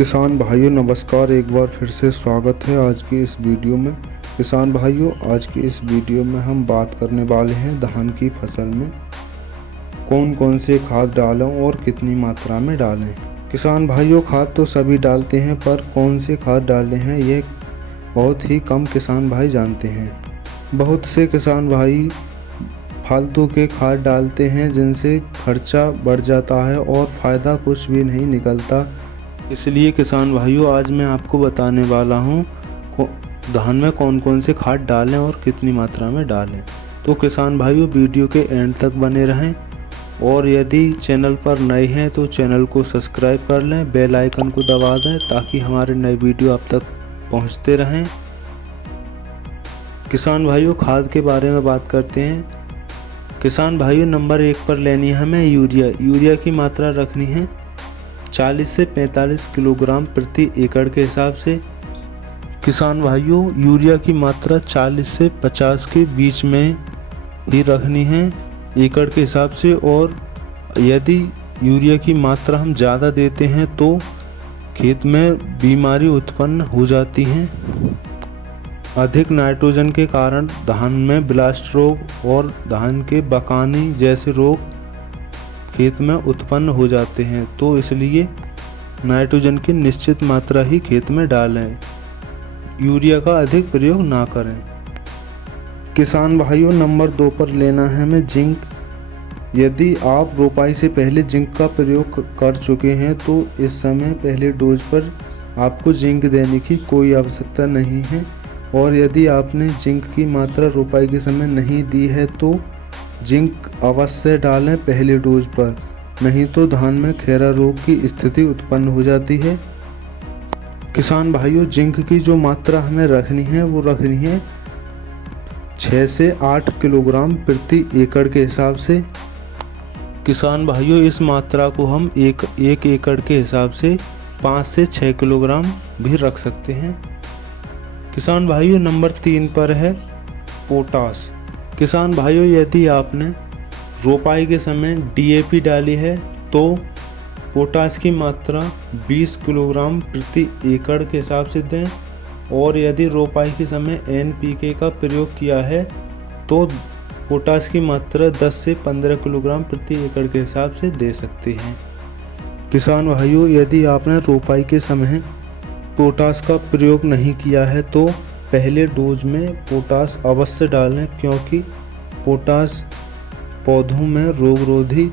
किसान भाइयों नमस्कार, एक बार फिर से स्वागत है आज की इस वीडियो में। किसान भाइयों, आज की इस वीडियो में हम बात करने वाले हैं धान की फसल में कौन कौन से खाद डालें और कितनी मात्रा में डालें। किसान भाइयों, खाद तो सभी डालते हैं, पर कौन से खाद डालने हैं ये बहुत ही कम किसान भाई जानते हैं। बहुत से किसान भाई फालतू के खाद डालते हैं जिनसे खर्चा बढ़ जाता है और फ़ायदा कुछ भी नहीं निकलता। इसलिए किसान भाइयों, आज मैं आपको बताने वाला हूँ धान में कौन कौन से खाद डालें और कितनी मात्रा में डालें। तो किसान भाइयों, वीडियो के एंड तक बने रहें और यदि चैनल पर नए हैं तो चैनल को सब्सक्राइब कर लें, बेल आइकन को दबा दें ताकि हमारे नए वीडियो आप तक पहुँचते रहें। किसान भाइयों, खाद के बारे में बात करते हैं। किसान भाइयों, नंबर 1 पर लेनी है हमें यूरिया की मात्रा रखनी है 40 से 45 किलोग्राम प्रति एकड़ के हिसाब से। किसान भाइयों, यूरिया की मात्रा 40 से 50 के बीच में ही रखनी है एकड़ के हिसाब से। और यदि यूरिया की मात्रा हम ज़्यादा देते हैं तो खेत में बीमारी उत्पन्न हो जाती हैं। अधिक नाइट्रोजन के कारण धान में ब्लास्ट रोग और धान के बकानी जैसे रोग खेत में उत्पन्न हो जाते हैं, तो इसलिए नाइट्रोजन की निश्चित मात्रा ही खेत में डालें, यूरिया का अधिक प्रयोग ना करें। किसान भाइयों, नंबर 2 पर लेना है हमें जिंक। यदि आप रोपाई से पहले जिंक का प्रयोग कर चुके हैं तो इस समय पहले डोज पर आपको जिंक देने की कोई आवश्यकता नहीं है। और यदि आपने जिंक की मात्रा रोपाई के समय नहीं दी है तो जिंक अवश्य डालें पहले डोज पर, नहीं तो धान में खैरा रोग की स्थिति उत्पन्न हो जाती है। किसान भाइयों, जिंक की जो मात्रा हमें रखनी है वो रखनी है 6 से 8 किलोग्राम प्रति एकड़ के हिसाब से। किसान भाइयों, इस मात्रा को हम एक एकड़ के हिसाब से 5 से 6 किलोग्राम भी रख सकते हैं। किसान भाइयों, नंबर 3 पर है पोटास। किसान भाइयों, यदि आपने रोपाई के समय DAP डाली है तो पोटास की मात्रा 20 किलोग्राम प्रति एकड़ के हिसाब से दें। और यदि रोपाई के समय NPK का प्रयोग किया है तो पोटास की मात्रा 10 से 15 किलोग्राम प्रति एकड़ के हिसाब से दे सकते हैं। किसान भाइयों, यदि आपने रोपाई के समय पोटास का प्रयोग नहीं किया है तो पहले डोज में पोटास अवश्य डालें, क्योंकि पोटास पौधों में रोगरोधी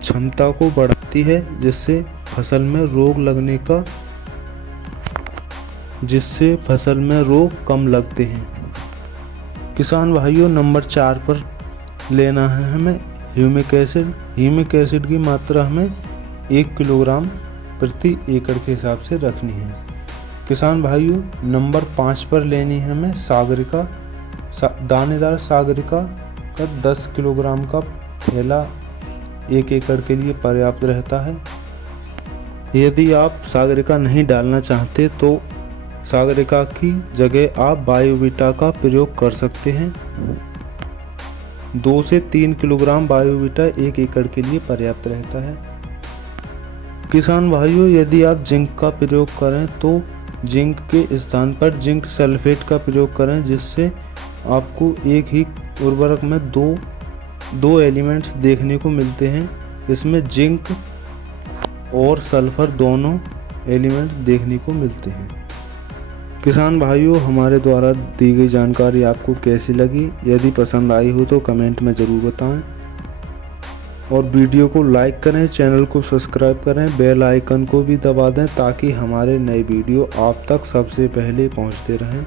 क्षमता को बढ़ाती है जिससे फसल में रोग कम लगते हैं। किसान भाइयों, नंबर 4 पर लेना है हमें ह्यूमिक एसिड। ह्यूमिक एसिड की मात्रा हमें 1 किलोग्राम प्रति एकड़ के हिसाब से रखनी है। किसान भाइयों, नंबर 5 पर लेनी है हमें सागरिका। दानेदार सागरिका का 10 किलोग्राम का थैला 1 एकड़ के लिए पर्याप्त रहता है। यदि आप सागरिका नहीं डालना चाहते तो सागरिका की जगह आप बायोवीटा का प्रयोग कर सकते हैं। 2 से 3 किलोग्राम बायोवीटा 1 एकड़ के लिए पर्याप्त रहता है। किसान भाइयों, यदि आप जिंक का प्रयोग करें तो जिंक के स्थान पर जिंक सल्फेट का प्रयोग करें, जिससे आपको एक ही उर्वरक में दो एलिमेंट्स देखने को मिलते हैं। इसमें जिंक और सल्फर दोनों एलिमेंट्स देखने को मिलते हैं। किसान भाइयों, हमारे द्वारा दी गई जानकारी आपको कैसी लगी? यदि पसंद आई हो तो कमेंट में ज़रूर बताएं और वीडियो को लाइक करें, चैनल को सब्सक्राइब करें, बेल आइकन को भी दबा दें ताकि हमारे नए वीडियो आप तक सबसे पहले पहुंचते रहें।